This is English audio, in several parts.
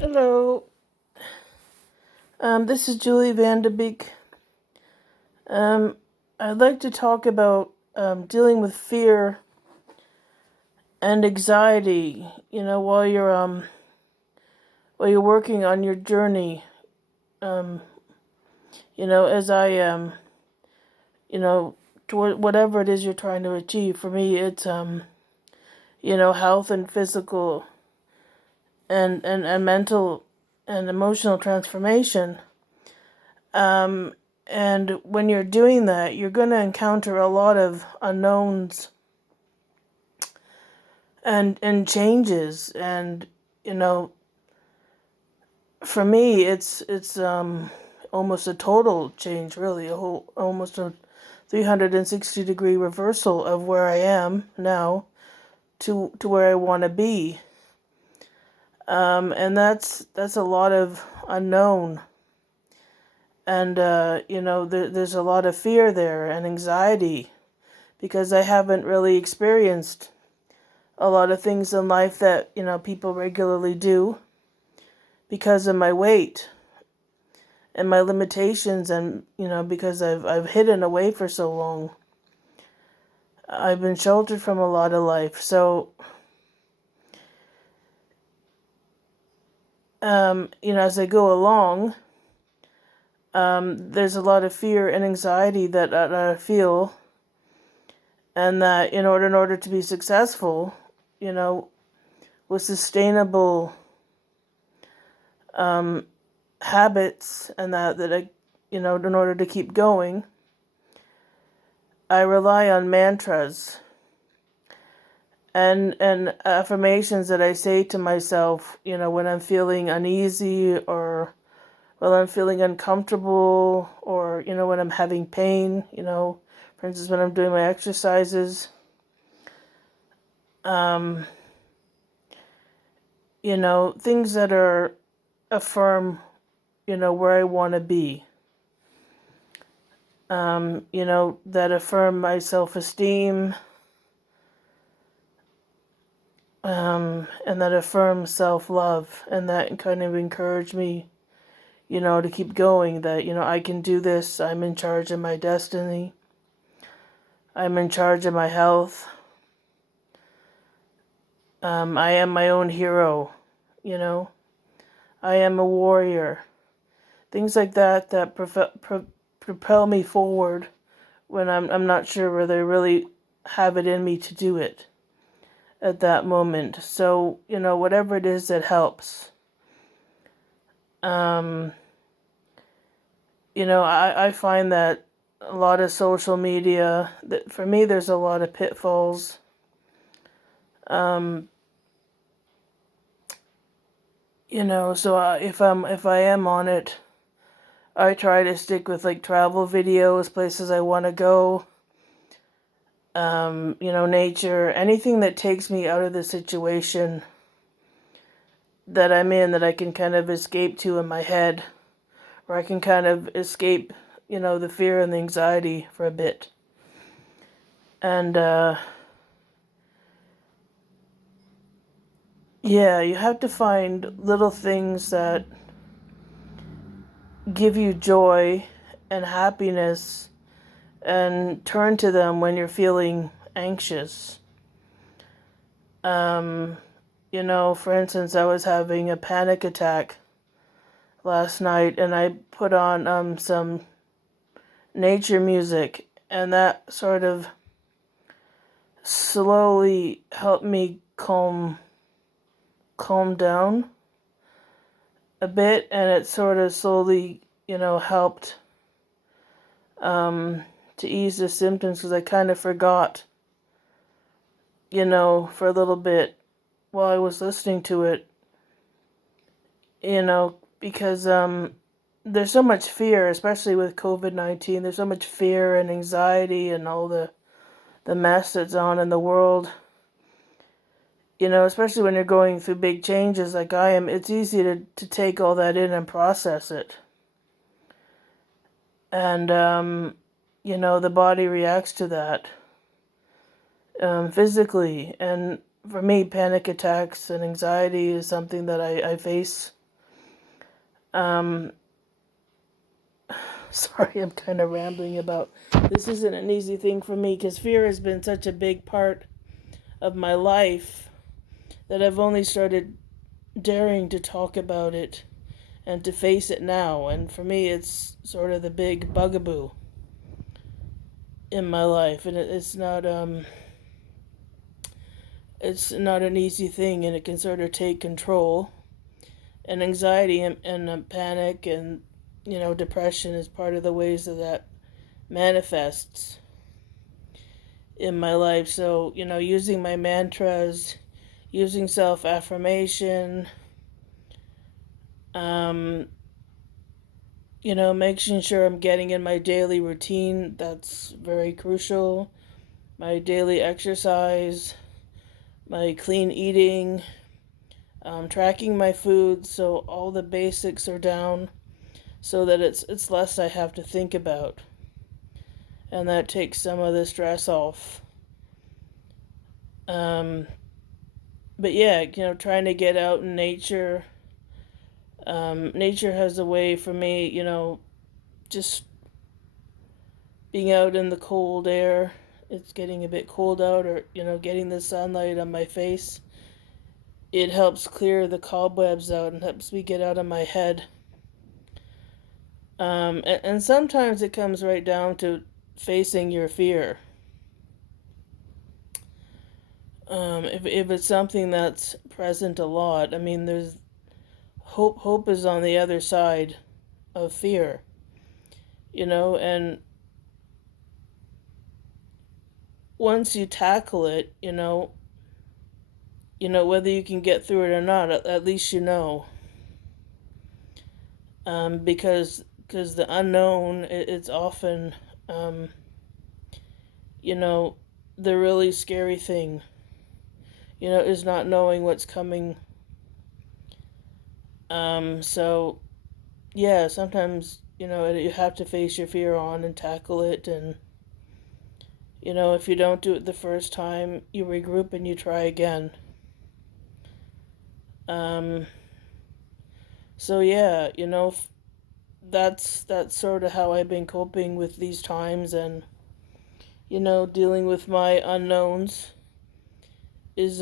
Hello, this is Julie Vanderbeek. Um, I'd like to talk about dealing with fear and anxiety. While you're working on your journey. Um, as I you know, toward whatever it is you're trying to achieve. For me, it's health and physical and mental and emotional transformation. Um, and when you're doing that, you're going to encounter a lot of unknowns and changes. And you know, for me, it's almost a total change, really, almost a 360-degree reversal of where I am now to where I want to be. And that's a lot of unknown. And there's a lot of fear there and anxiety because I haven't really experienced a lot of things in life that people regularly do because of my weight and my limitations, and because I've hidden away for so long. I've been sheltered from a lot of life. So as I go along, there's a lot of fear and anxiety that I feel, and that in order to be successful, with sustainable habits, and that I, in order to keep going, I rely on mantras and affirmations that I say to myself, when I'm feeling uneasy, or when I'm feeling uncomfortable, or when I'm having pain, for instance, when I'm doing my exercises. Things that are affirm, where I want to be. That affirm my self-esteem, and that affirm self-love, and that kind of encourage me, to keep going, that, I can do this, I'm in charge of my destiny, I'm in charge of my health, I am my own hero, I am a warrior. Things like that propel me forward when I'm not sure whether I really have it in me to do it at that moment. So, whatever it is that helps. I find that a lot of social media, that for me, there's a lot of pitfalls. So if I am on it, I try to stick with like travel videos, places I want to go, nature, anything that takes me out of the situation that I'm in, that I can kind of escape to in my head, or I can kind of escape, the fear and the anxiety for a bit. And, you have to find little things that give you joy and happiness, and turn to them when you're feeling anxious. For instance, I was having a panic attack last night, and I put on some nature music, and that sort of slowly helped me calm down a bit, and it sort of slowly, helped to ease the symptoms, because I kind of forgot, for a little bit while I was listening to it, because there's so much fear, especially with COVID-19. There's so much fear and anxiety and all the mess that's on in the world. Especially when you're going through big changes like I am, it's easy to take all that in and process it. And, the body reacts to that physically. And for me, panic attacks and anxiety is something that I face Um, sorry, I'm kind of rambling about this. Isn't an easy thing for me because fear has been such a big part of my life that I've only started daring to talk about it and to face it now. And for me, it's sort of the big bugaboo in my life, and it's not an easy thing, and it can sort of take control. And anxiety and panic and depression is part of the ways that manifests in my life. So using my mantras, using self-affirmation, making sure I'm getting in my daily routine, that's very crucial. My daily exercise, my clean eating, tracking my food so all the basics are down so that it's less I have to think about. And that takes some of the stress off. But yeah, trying to get out in nature. Nature has a way for me, just being out in the cold air. It's getting a bit cold out, or, getting the sunlight on my face. It helps clear the cobwebs out and helps me get out of my head. And sometimes it comes right down to facing your fear. If it's something that's present a lot, there's hope. Hope is on the other side of fear, and once you tackle it, whether you can get through it or not, at least because the unknown, it's often, the really scary thing, is not knowing what's coming. So, yeah, sometimes, you have to face your fear on and tackle it. And, if you don't do it the first time, you regroup and you try again. So, yeah, that's sort of how I've been coping with these times. And, dealing with my unknowns is,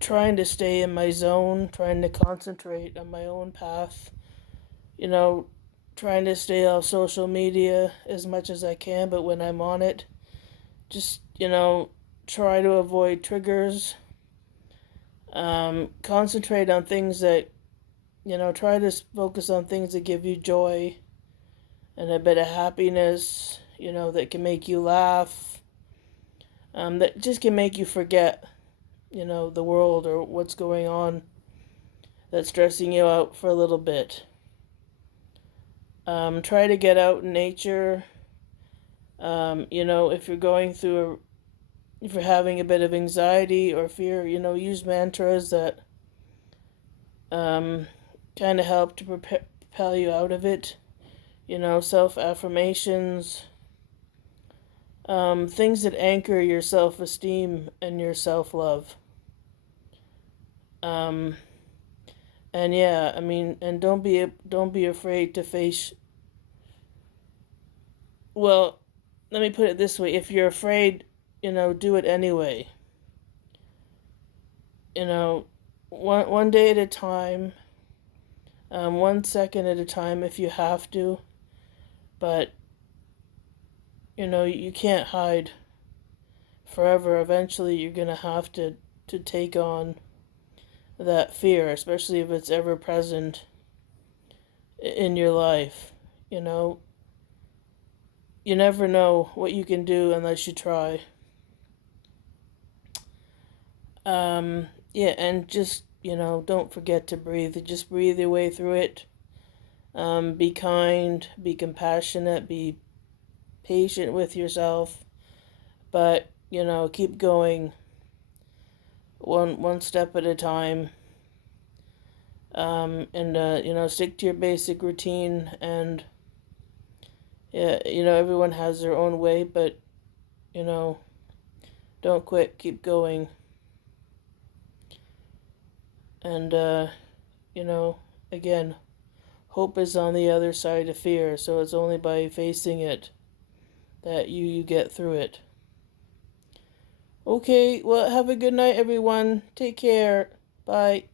trying to stay in my zone, trying to concentrate on my own path, trying to stay off social media as much as I can, but when I'm on it, just, try to avoid triggers, concentrate on things that, try to focus on things that give you joy and a bit of happiness, that can make you laugh, that just can make you forget, the world or what's going on that's stressing you out for a little bit. Try to get out in nature. If you're going through if you're having a bit of anxiety or fear, use mantras that kind of help to propel you out of it. Self-affirmations, things that anchor your self-esteem and your self-love. And yeah, and don't be afraid to face. Well, let me put it this way: if you're afraid, do it anyway. One day at a time, 1 second at a time, if you have to. But you can't hide forever. Eventually, you're gonna have to take on that fear, especially if it's ever present in your life. You never know what you can do unless you try. Yeah, and just, don't forget to breathe. Just breathe your way through it. Be kind, be compassionate, be patient with yourself. But, keep going one step at a time. And stick to your basic routine. And, yeah, everyone has their own way, but, don't quit, keep going. And, you know, again, hope is on the other side of fear, so it's only by facing it that you get through it. Okay, well, have a good night, everyone. Take care. Bye.